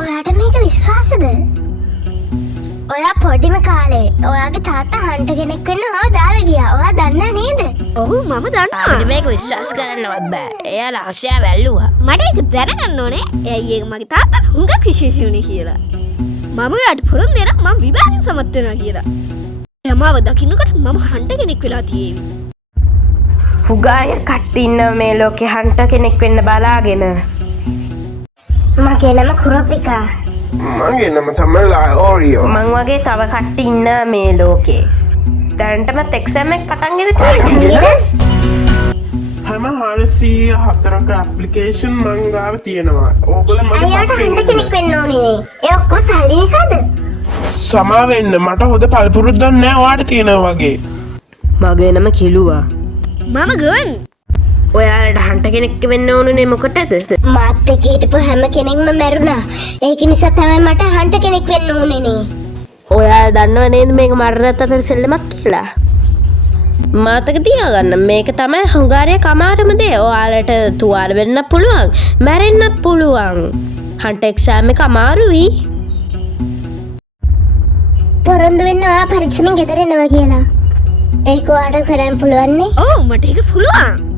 ඔයාට මේක විශ්වාසද? ඔයා පොඩිම කාලේ ඔයාගේ තාත්තා හන්ට කෙනෙක් වෙන්න ඔයාව දාලා ගියා. ඔයා දන්නා නේද? ඔව් මම දන්නවා. අපිට මේක විශ්වාස කරන්නවත් බෑ. එයා රහස්‍යය වැල්ලුවා. මට ඒක දැනගන්න ඕනේ. ඇයි ඒක මගේ තාත්තා හුඟක් විශේෂ වුණේ කියලා. මම ඔයාට පුරුදු දෙනා මම විභාගෙන් සමත් වෙනවා කියලා. යමාව දකින්නකොට මම හන්ට කෙනෙක් වෙලා තියෙවි. හුගාය කට්ටි ඉන්න මේ ලෝකේ හන්ට කෙනෙක් වෙන්න බලාගෙන. මගේ නම කුරපිකා. මගේ නම තමයි ලයෝරියෝ. මං වගේ තව කට්ටි ඉන්න මේ ලෝකේ. දැනටමත් එක්සෑම් එක පටන්ගෙන තියෙනවා. හැම 404ක ඇප්ලිකේෂන් මං ගාව තියෙනවා. ඕගොල්ලෝ මගේ අයියාට පස්සේ හන්ට කෙනෙක් වෙන්න ඕනේ නේ. ඒ ඔක්කොම සල්ලි නිසාද? සමා වෙන්න මට හොඳ පළපුරුද්දක් නැහැ ඔයාට තියෙනවා වගේ. මගේ නම කිලුවා. මම ගන්. ඔයාලට හන්ට කෙනෙක් වෙන්න ඕනුනේ මොකටද? මාත් එක්ක හිටපු හැම කෙනෙක්ම මැරුණා. ඒක නිසා තමයි මට හන්ට කෙනෙක් වෙන්න ඕනේ නේ. ඔයාලා දන්නව නේද මේක මරණත් අතර සෙල්ලමක් කියලා? මාතක තියාගන්න මේක තමයි හුඟාරියේ කමාරම දේ. ඔයාලට තුවාල වෙන්න පුළුවන්, මැරෙන්නත් පුළුවන්. හන්ට එක්සෑම් එක අමාරුයි. පොරොන්දු වෙන්න ඔයා පරීක්ෂණෙන් ගෙදර එනවා කියලා. ඒක ඔයාට කරන්න පුළුවන් නේ. ඔව් මට ඒක පුළුවන්.